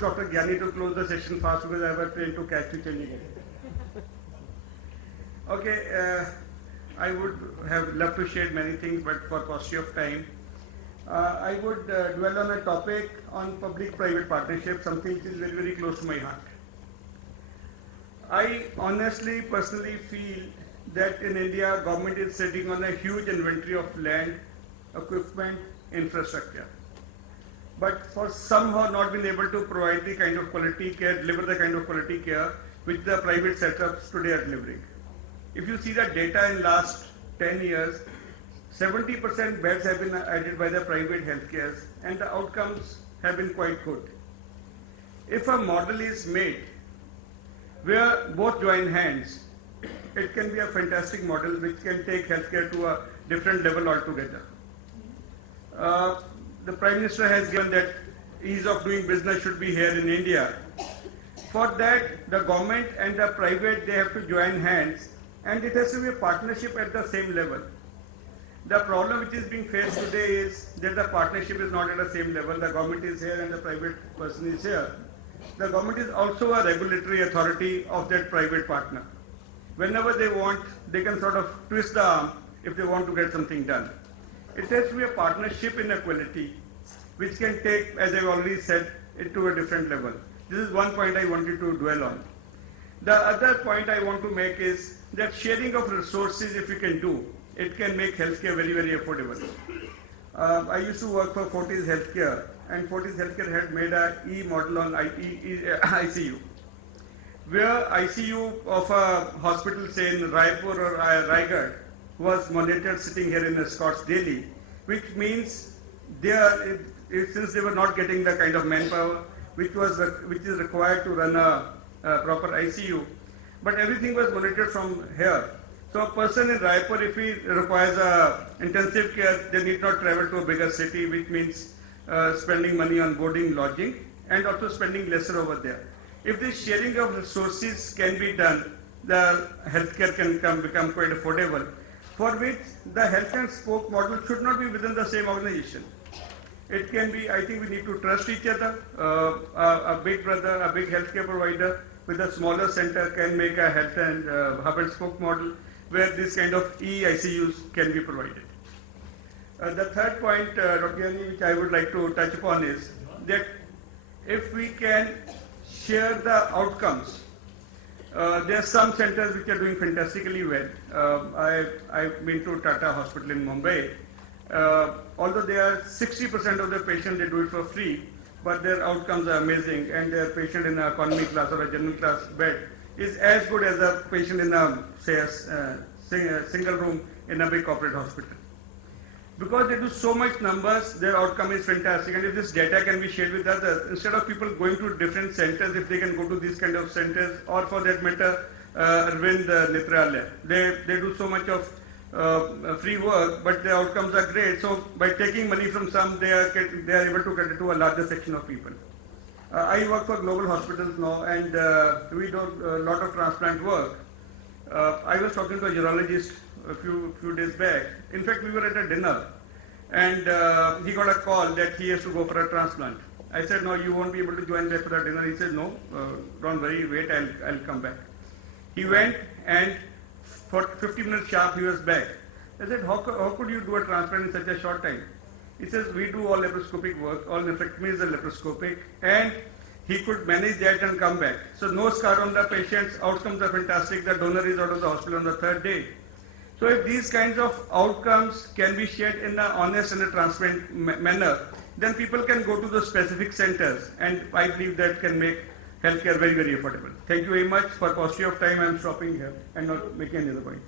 request Dr. Gyani to close the session fast because I have a train to catch to Chandigarh. Okay, I would have loved to share many things, but for paucity of time, I would dwell on a topic on public-private partnership, something which is very, very close to my heart. I honestly, personally feel that in India, government is sitting on a huge inventory of land, equipment, infrastructure, but for somehow not been able to provide the kind of quality care, deliver the kind of quality care which the private setups today are delivering. If you see the data in last 10 years, 70% beds have been added by the private healthcare and the outcomes have been quite good. If a model is made where both join hands, it can be a fantastic model which can take healthcare to a different level altogether. The Prime Minister has given that ease of doing business should be here in India. For that, the government and the private, they have to join hands, and it has to be a partnership at the same level. The problem which is being faced today is that the partnership is not at the same level. The government is here and the private person is here. The government is also a regulatory authority of that private partner. Whenever they want, they can sort of twist the arm if they want to get something done. It has to be a partnership in equality, which can take, as I've already said, it to a different level. This is one point I wanted to dwell on. The other point I want to make is that sharing of resources, if we can do, it can make healthcare very, very affordable. I used to work for Fortis Healthcare, and Fortis Healthcare had made an E-model on ICU, where ICU of a hospital, say in Raipur or Raigad, was monitored sitting here in a Scots daily, which means since they were not getting the kind of manpower which is required to run a proper ICU, but everything was monitored from here. So a person in Raipur, if he requires intensive care, they need not travel to a bigger city, which means spending money on boarding, lodging, and also spending lesser over there. If this sharing of resources can be done, the healthcare can become quite affordable, for which the health and spoke model should not be within the same organization. It can be, I think we need to trust each other. A big brother, a big healthcare provider with a smaller center can make a health and hub and spoke model where this kind of e-ICUs can be provided. The third point, Dr. Gyani, which I would like to touch upon is that if we can share the outcomes, there are some centers which are doing fantastically well. I've been to Tata Hospital in Mumbai. Although they are 60% of the patients, they do it for free, but their outcomes are amazing, and their patient in an economy class or a general class bed is as good as a patient in a, say, a single room in a big corporate hospital. Because they do so much numbers, their outcome is fantastic, and if this data can be shared with others, instead of people going to different centers, if they can go to these kind of centers, or for that matter, Arvind Netralaya, they do so much of free work, but the outcomes are great. So by taking money from some, they are able to get it to a larger section of people. I work for global hospitals now, and we do a lot of transplant work. I was talking to a urologist a few days back. In fact, we were at a dinner, and he got a call that he has to go for a transplant. I said, no, you won't be able to join there for the dinner. He said, no, don't worry, wait, I'll come back. He went, and for 50 minutes sharp, he was back. I said, how could you do a transplant in such a short time? He says, we do all laparoscopic work, all nephrectomies are laparoscopic, and he could manage that and come back. So no scar on the patients, outcomes are fantastic, the donor is out of the hospital on the third day. So if these kinds of outcomes can be shared in an honest and a transparent manner, then people can go to the specific centers, and I believe that can make healthcare very, very affordable. Thank you very much. For paucity of time, I am stopping here and not making any other point.